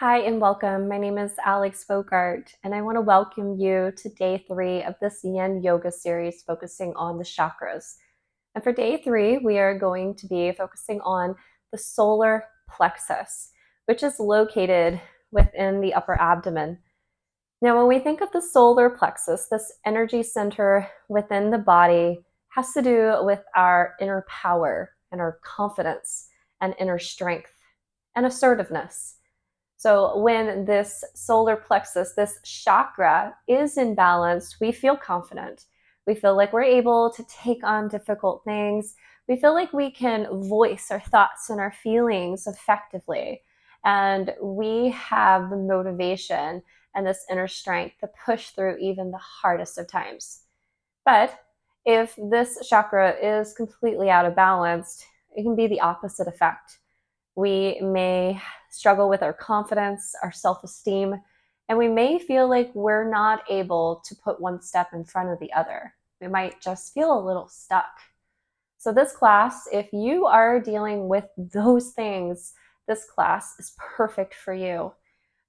Hi and welcome. My name is Alex Bogart, and I want to welcome you to day 3 of this Yin Yoga series focusing on the chakras. And for day 3, we are going to be focusing on the solar plexus, which is located within the upper abdomen. Now, when we think of the solar plexus, this energy center within the body has to do with our inner power and our confidence and inner strength and assertiveness. So when this solar plexus, this chakra is in balance, we feel confident. We feel like we're able to take on difficult things. We feel like we can voice our thoughts and our feelings effectively. And we have the motivation and this inner strength to push through even the hardest of times. But if this chakra is completely out of balance, it can be the opposite effect. We may struggle with our confidence, our self-esteem, and we may feel like we're not able to put one step in front of the other. We might just feel a little stuck. So this class, if you are dealing with those things, this class is perfect for you.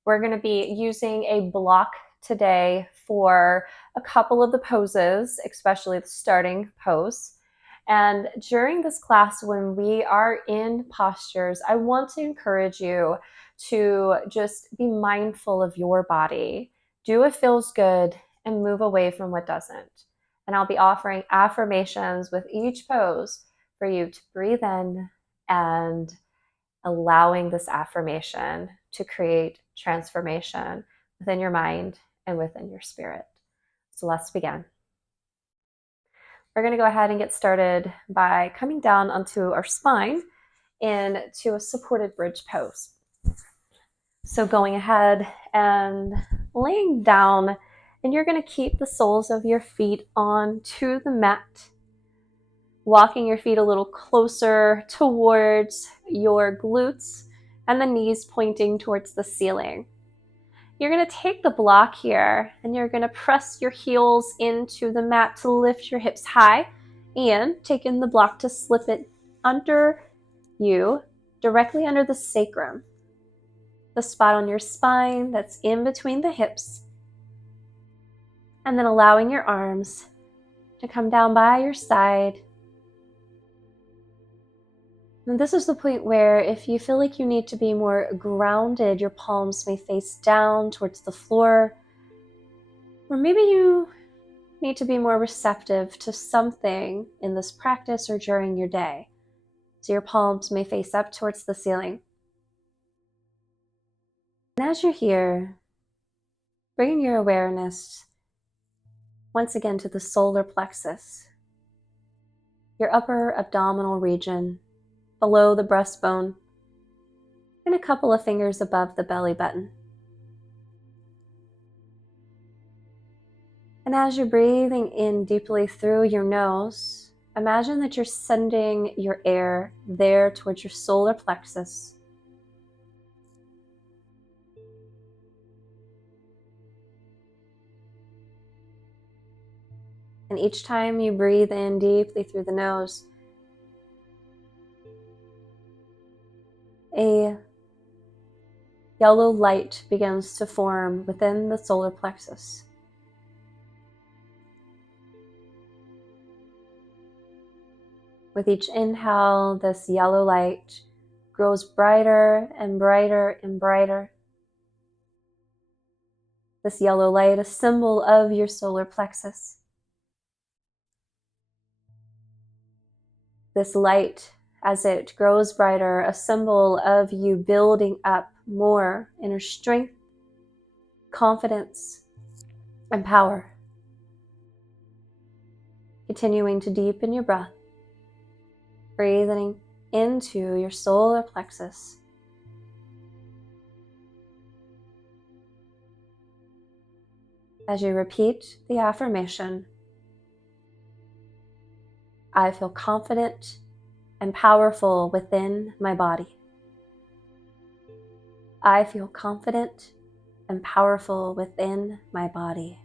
We're going to be using a block today for a couple of the poses, especially the starting pose. And during this class, when we are in postures, I want to encourage you to just be mindful of your body. Do what feels good and move away from what doesn't. And I'll be offering affirmations with each pose for you to breathe in and allowing this affirmation to create transformation within your mind and within your spirit. So let's begin. We're going to go ahead and get started by coming down onto our spine into a supported bridge pose. So going ahead and laying down, and you're going to keep the soles of your feet onto the mat, walking your feet a little closer towards your glutes and the knees pointing towards the ceiling. You're going to take the block here and you're going to press your heels into the mat to lift your hips high and take in the block to slip it under you, directly under the sacrum, the spot on your spine that's in between the hips, and then allowing your arms to come down by your side. And this is the point where if you feel like you need to be more grounded, your palms may face down towards the floor, or maybe you need to be more receptive to something in this practice or during your day. So your palms may face up towards the ceiling. And as you're here, bring your awareness once again to the solar plexus, your upper abdominal region, below the breastbone, and a couple of fingers above the belly button. And as you're breathing in deeply through your nose, imagine that you're sending your air there towards your solar plexus. And each time you breathe in deeply through the nose, a yellow light begins to form within the solar plexus. With each inhale, this yellow light grows brighter and brighter and brighter. This yellow light, a symbol of your solar plexus. This light, as it grows brighter, a symbol of you building up more inner strength, confidence, and power. Continuing to deepen your breath, breathing into your solar plexus. As you repeat the affirmation, I feel confident and powerful within my body. I feel confident and powerful within my body.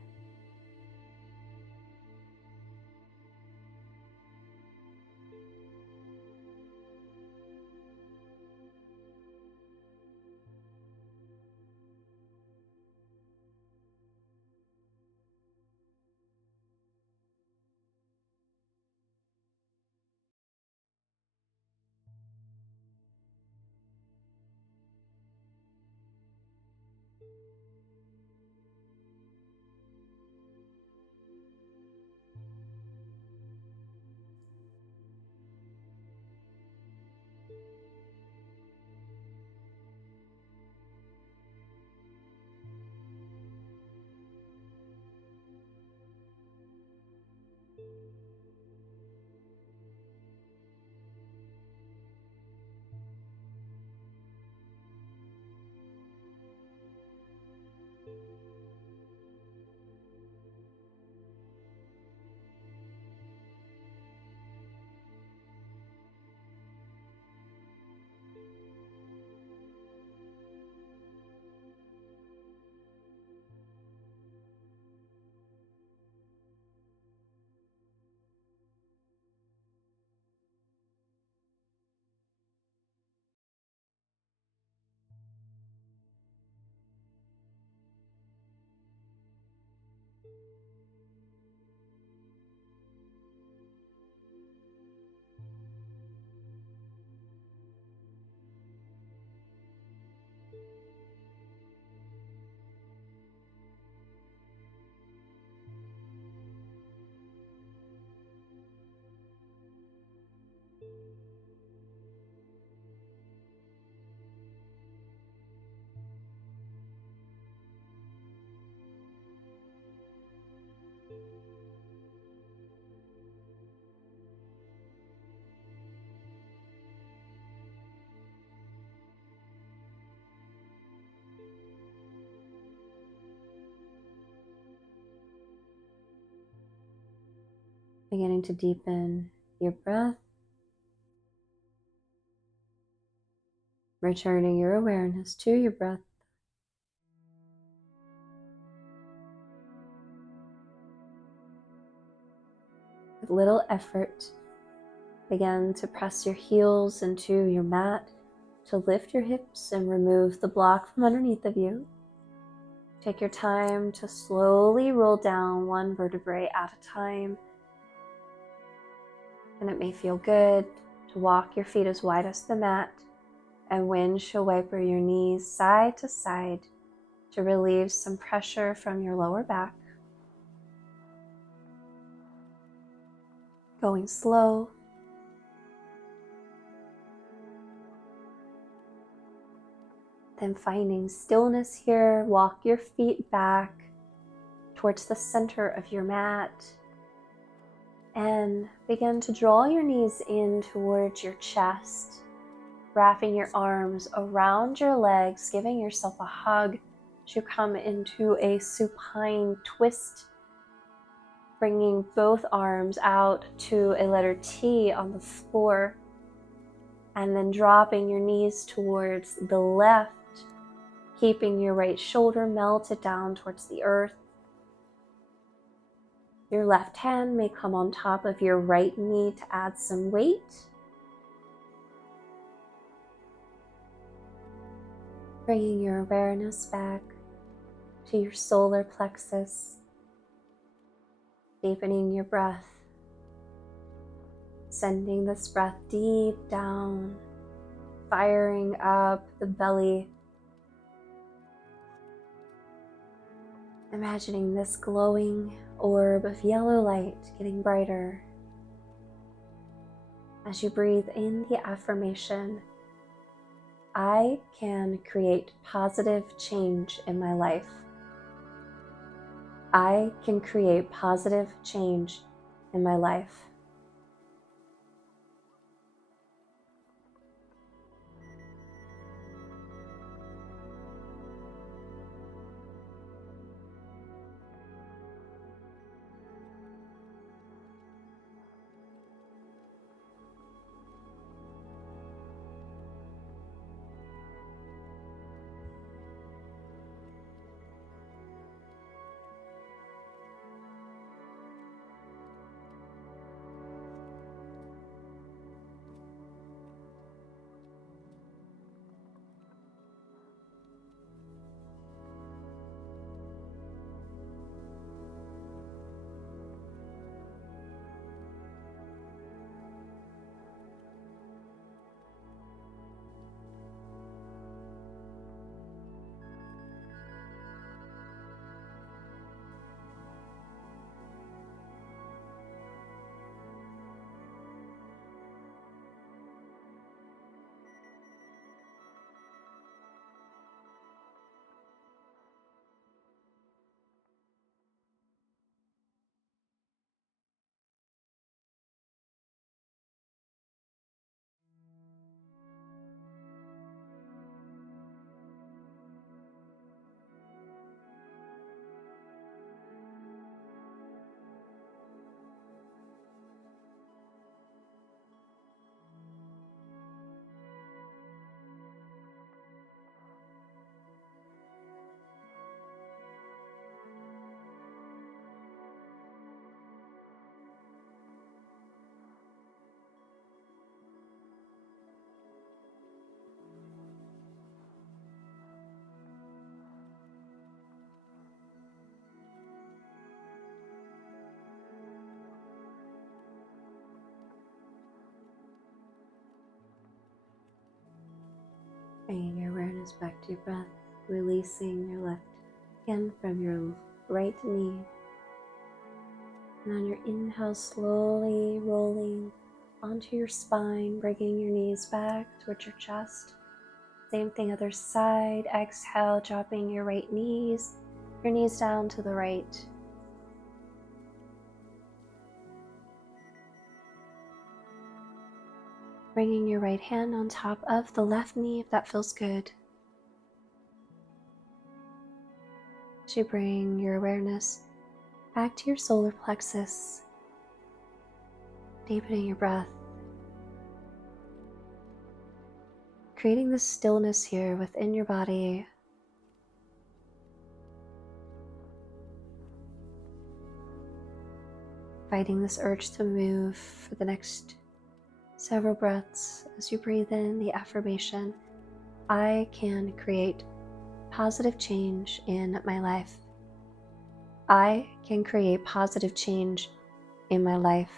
Beginning to deepen your breath, returning your awareness to your breath. With little effort, begin to press your heels into your mat to lift your hips and remove the block from underneath of you. Take your time to slowly roll down one vertebrae at a time. And it may feel good to walk your feet as wide as the mat and windshield wiper your knees side to side to relieve some pressure from your lower back. Going slow. Then finding stillness here, walk your feet back towards the center of your mat and begin to draw your knees in towards your chest, wrapping your arms around your legs, giving yourself a hug to come into a supine twist, bringing both arms out to a letter T on the floor, and then dropping your knees towards the left, keeping your right shoulder melted down towards the earth. Your left hand may come on top of your right knee to add some weight. Bringing your awareness back to your solar plexus, deepening your breath, sending this breath deep down, firing up the belly. Imagining this glowing orb of yellow light getting brighter as you breathe in the affirmation, I can create positive change in my life. I can create positive change in my life. Bringing your awareness back to your breath, releasing your left hand from your right knee. And on your inhale, slowly rolling onto your spine, bringing your knees back towards your chest. Same thing, other side. Exhale, dropping your knees down to the right. Bringing your right hand on top of the left knee if that feels good. To bring your awareness back to your solar plexus. Deepening your breath. Creating this stillness here within your body. Fighting this urge to move for the next several breaths as you breathe in the affirmation, I can create positive change in my life. I can create positive change in my life.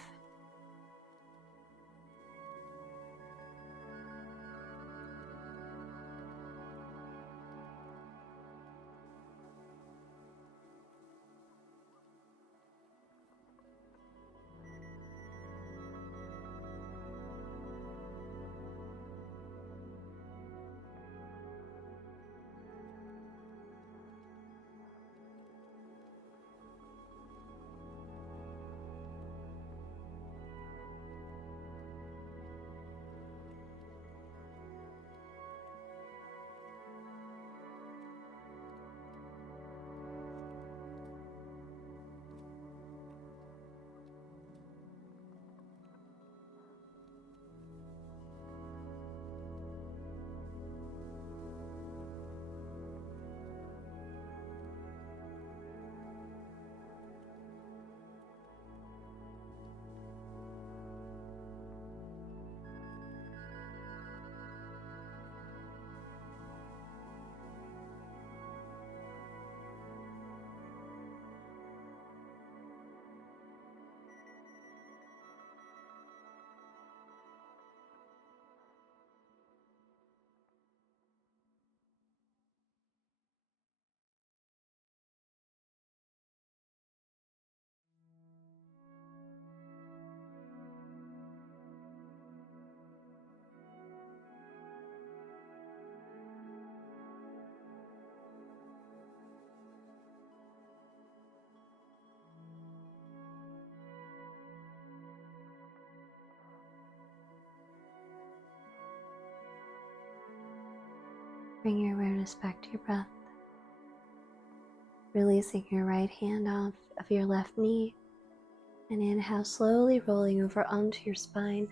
Bring your awareness back to your breath. Releasing your right hand off of your left knee. And inhale, slowly rolling over onto your spine,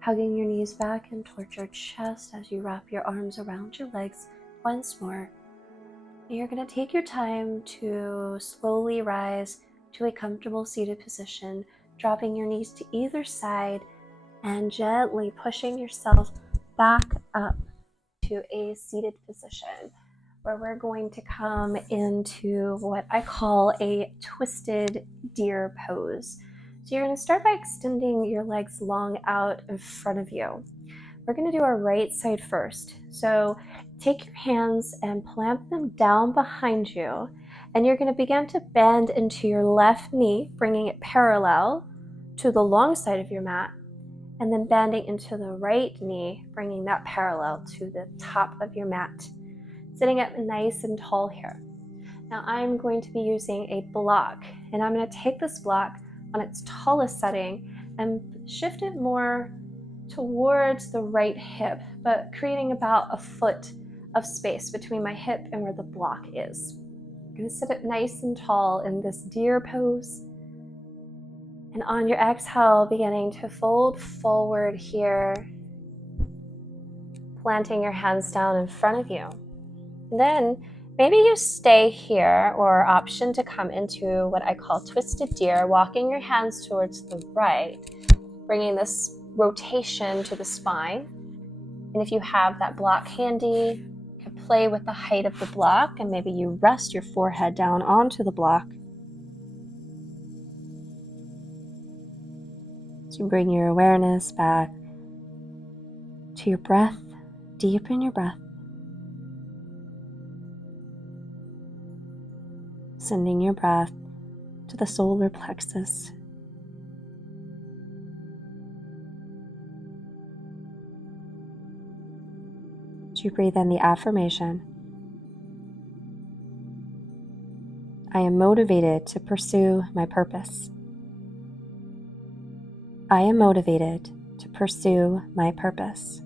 hugging your knees back and towards your chest as you wrap your arms around your legs once more. And you're going to take your time to slowly rise to a comfortable seated position, dropping your knees to either side and gently pushing yourself back up to a seated position where we're going to come into what I call a twisted deer pose. So you're going to start by extending your legs long out in front of you. We're going to do our right side first. So take your hands and plant them down behind you, and you're going to begin to bend into your left knee, bringing it parallel to the long side of your mat, and then bending into the right knee, bringing that parallel to the top of your mat. Sitting up nice and tall here. Now I'm going to be using a block, and I'm going to take this block on its tallest setting and shift it more towards the right hip, but creating about a foot of space between my hip and where the block is. I'm going to sit up nice and tall in this deer pose. And on your exhale, beginning to fold forward here, planting your hands down in front of you. And then maybe you stay here, or option to come into what I call twisted deer, walking your hands towards the right, bringing this rotation to the spine. And if you have that block handy, you can play with the height of the block, and maybe you rest your forehead down onto the block. So bring your awareness back to your breath, deepen your breath. Sending your breath to the solar plexus. As you breathe in the affirmation, I am motivated to pursue my purpose. I am motivated to pursue my purpose.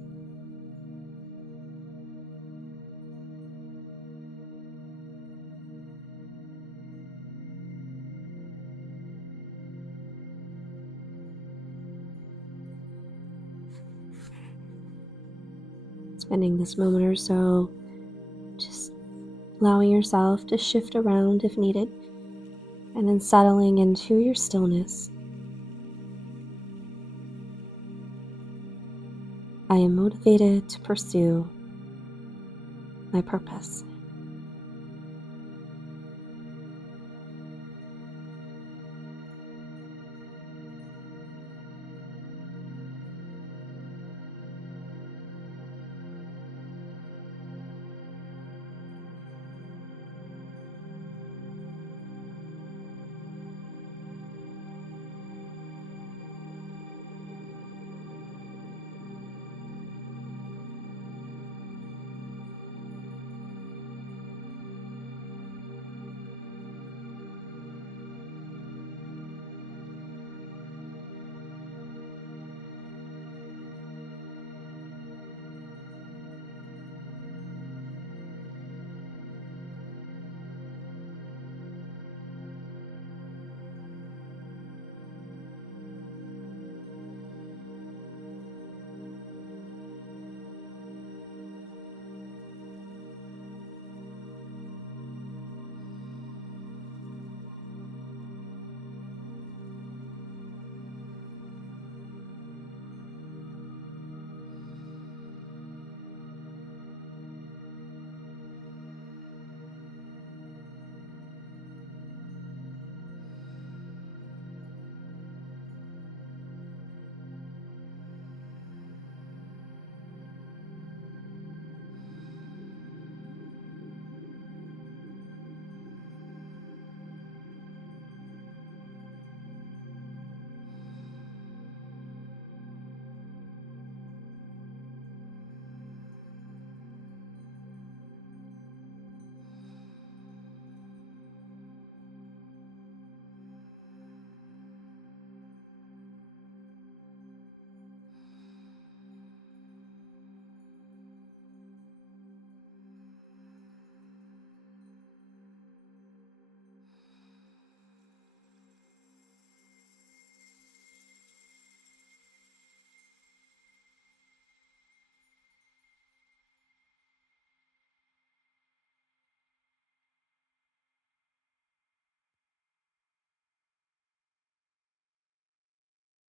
spending this moment or so just allowing yourself to shift around if needed, and then settling into your stillness. I am motivated to pursue my purpose.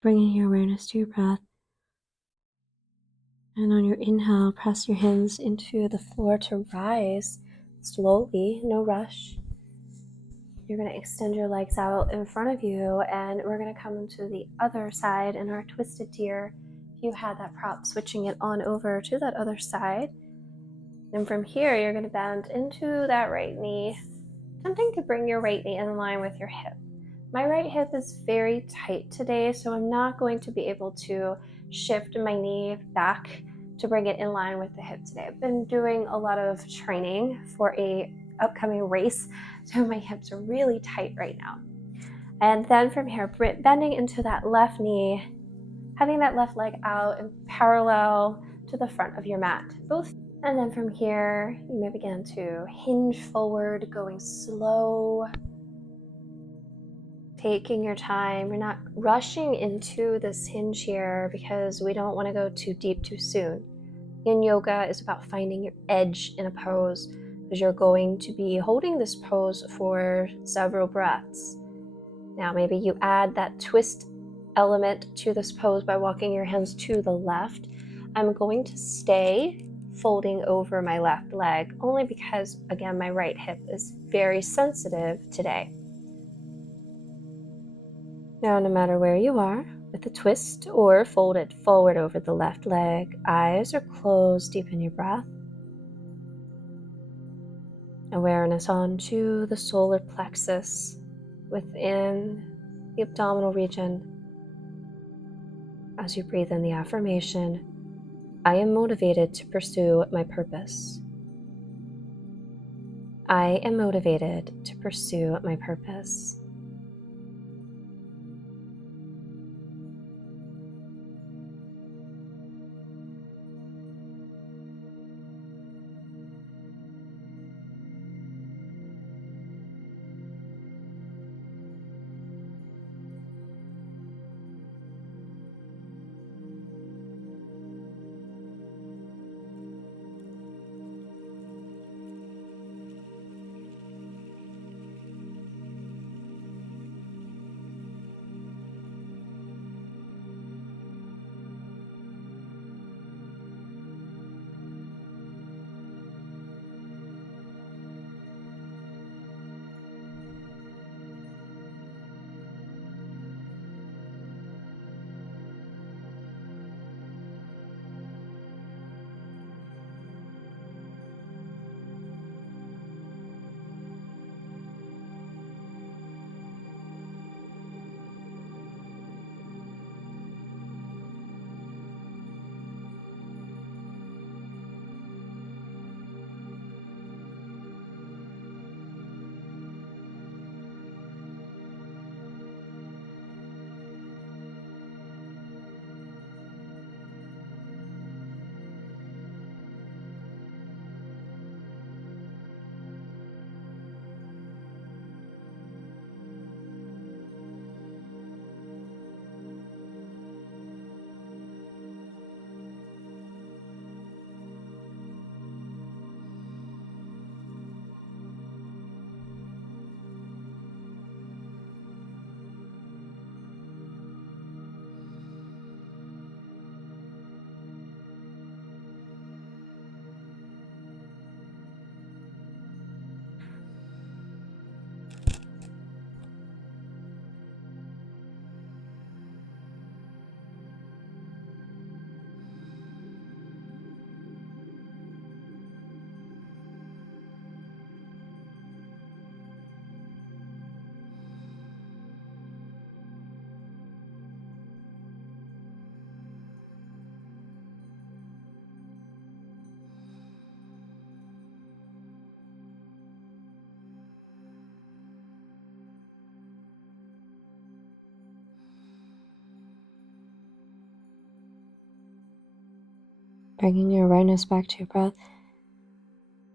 Bringing your awareness to your breath. And on your inhale, press your hands into the floor to rise slowly, no rush. You're going to extend your legs out in front of you, and we're going to come to the other side in our twisted deer. If you had that prop, switching it on over to that other side. And from here, you're going to bend into that right knee, attempting to bring your right knee in line with your hip. My right hip is very tight today, so I'm not going to be able to shift my knee back to bring it in line with the hip today. I've been doing a lot of training for a upcoming race, so my hips are really tight right now. And then from here, bending into that left knee, having that left leg out and parallel to the front of your mat. And then from here, you may begin to hinge forward, going slow, taking your time. You're not rushing into this hinge here because we don't want to go too deep too soon. Yin Yoga is about finding your edge in a pose, because you're going to be holding this pose for several breaths. Now maybe you add that twist element to this pose by walking your hands to the left. I'm going to stay folding over my left leg, only because, again, my right hip is very sensitive today. Now, no matter where you are, with a twist or folded forward over the left leg, eyes are closed, deepen your breath. Awareness onto the solar plexus within the abdominal region. As you breathe in the affirmation, I am motivated to pursue my purpose. I am motivated to pursue my purpose. Bringing your awareness back to your breath.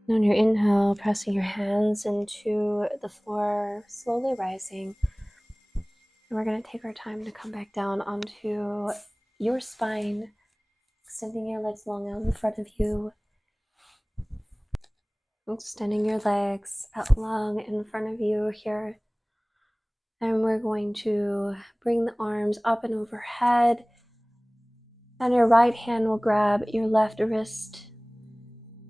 And on your inhale, pressing your hands into the floor, slowly rising. And we're going to take our time to come back down onto your spine, extending your legs long out in front of you. Extending your legs out long in front of you here. And we're going to bring the arms up and overhead. And your right hand will grab your left wrist.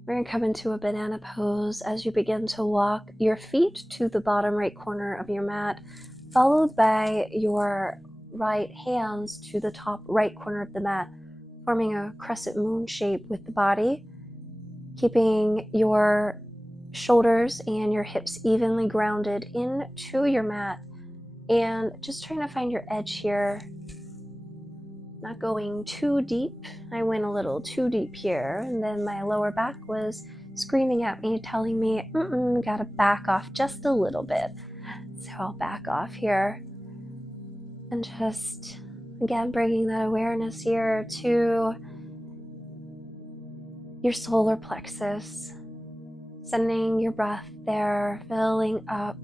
We're going to come into a banana pose as you begin to walk your feet to the bottom right corner of your mat, followed by your right hands to the top right corner of the mat, forming a crescent moon shape with the body, keeping your shoulders and your hips evenly grounded into your mat, and just trying to find your edge here. Not going too deep. I went a little too deep here, and then my lower back was screaming at me, telling me, gotta back off just a little bit. So I'll back off here. And just, again, bringing that awareness here to your solar plexus. Sending your breath there, filling up.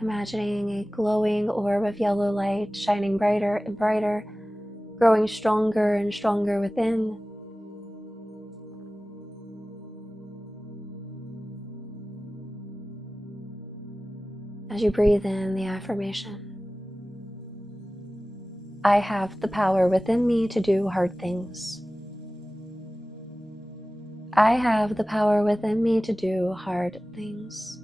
Imagining a glowing orb of yellow light shining brighter and brighter, growing stronger and stronger within. As you breathe in the affirmation, I have the power within me to do hard things. I have the power within me to do hard things.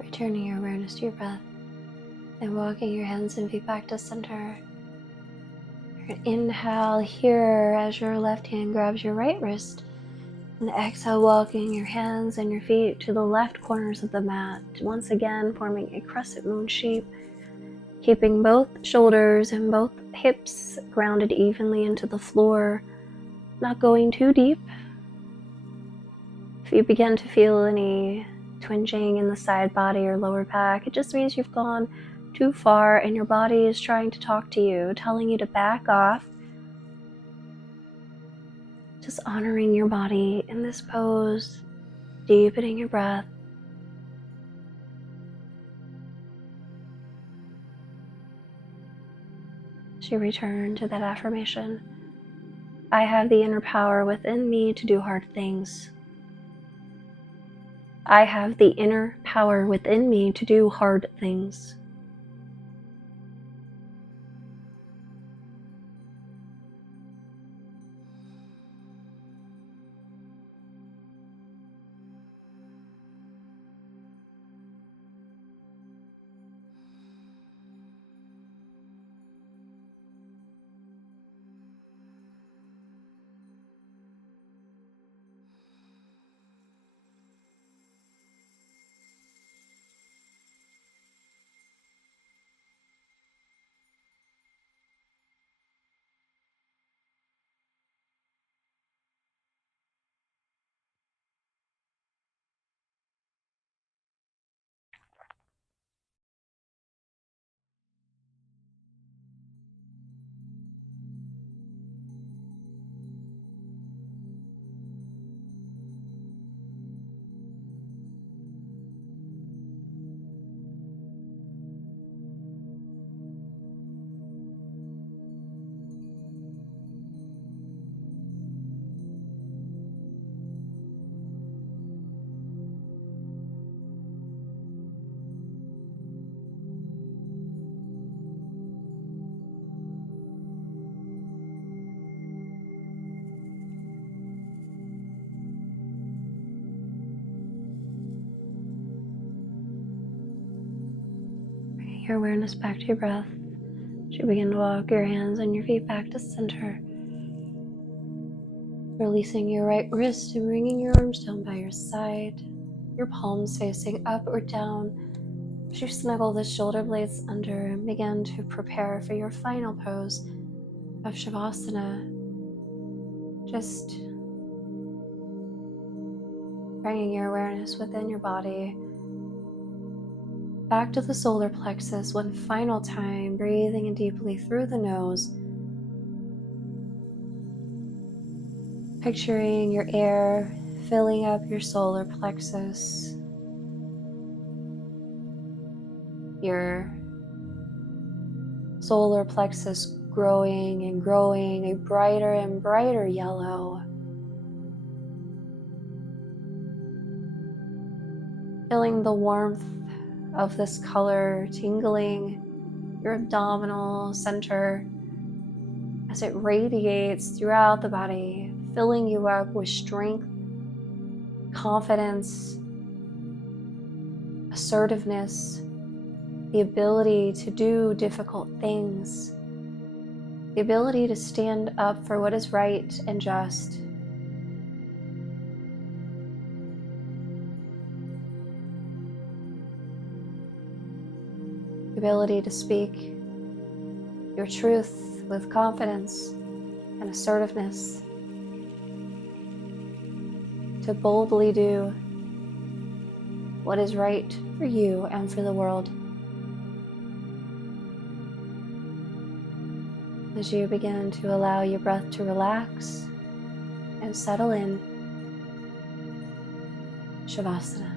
Returning your awareness to your breath and walking your hands and feet back to center. Inhale here as your left hand grabs your right wrist, and exhale, walking your hands and your feet to the left corners of the mat, once again forming a crescent moon shape, keeping both shoulders and both hips grounded evenly into the floor, not going too deep. If you begin to feel any twinging in the side body or lower back, it just means you've gone too far and your body is trying to talk to you, telling you to back off. Just honoring your body in this pose, deepening your breath. As you return to that affirmation, I have the inner power within me to do hard things. I have the inner power within me to do hard things. your awareness back to your breath. As you begin to walk your hands and your feet back to center, releasing your right wrist and bringing your arms down by your side, your palms facing up or down. As you snuggle the shoulder blades under and begin to prepare for your final pose of Savasana, just bringing your awareness within your body back to the solar plexus one final time, breathing in deeply through the nose, picturing your air filling up your solar plexus, your solar plexus growing and growing a brighter and brighter yellow, feeling the warmth of this color tingling your abdominal center as it radiates throughout the body, filling you up with strength, confidence, assertiveness, the ability to do difficult things, the ability to stand up for what is right and just. The ability to speak your truth with confidence and assertiveness, to boldly do what is right for you and for the world. As you begin to allow your breath to relax and settle in, Savasana.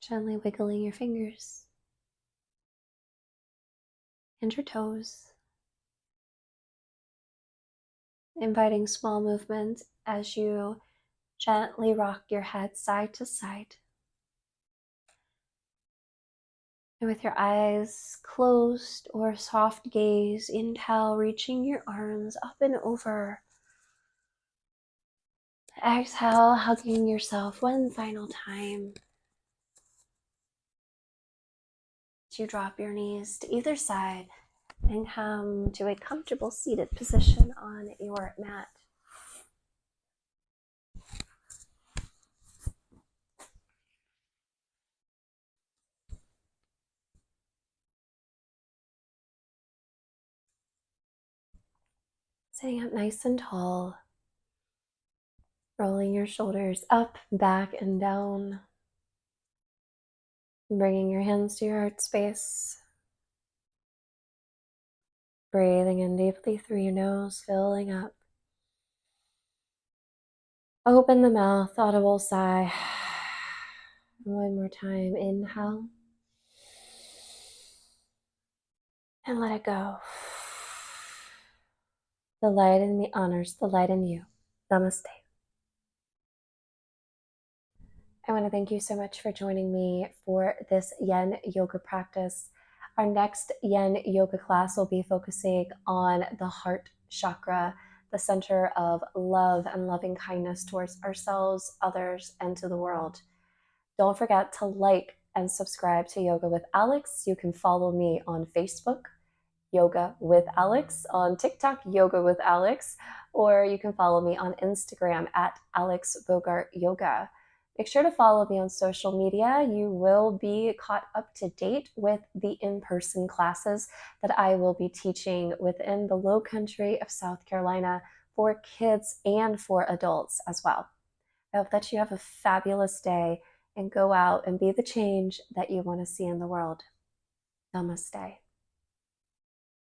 Gently wiggling your fingers and your toes, inviting small movement as you gently rock your head side to side. And with your eyes closed or soft gaze, inhale, reaching your arms up and over. Exhale, hugging yourself one final time. As you drop your knees to either side and come to a comfortable seated position on your mat. Sitting up nice and tall, rolling your shoulders up, back, and down. Bringing your hands to your heart space. Breathing in deeply through your nose, filling up. Open the mouth, audible sigh. One more time, inhale. And let it go. The light in me honors the light in you. Namaste. I want to thank you so much for joining me for this Yin Yoga practice. Our next Yin Yoga class will be focusing on the heart chakra, the center of love and loving kindness towards ourselves, others, and to the world. Don't forget to like and subscribe to Yoga with Alex. You can follow me on Facebook, Yoga with Alex, on TikTok, Yoga with Alex, or you can follow me on Instagram at Alex Bogart Yoga. Make sure to follow me on social media. You will be caught up to date with the in-person classes that I will be teaching within the Low Country of South Carolina for kids and for adults as well. I hope that you have a fabulous day and go out and be the change that you want to see in the world. Namaste.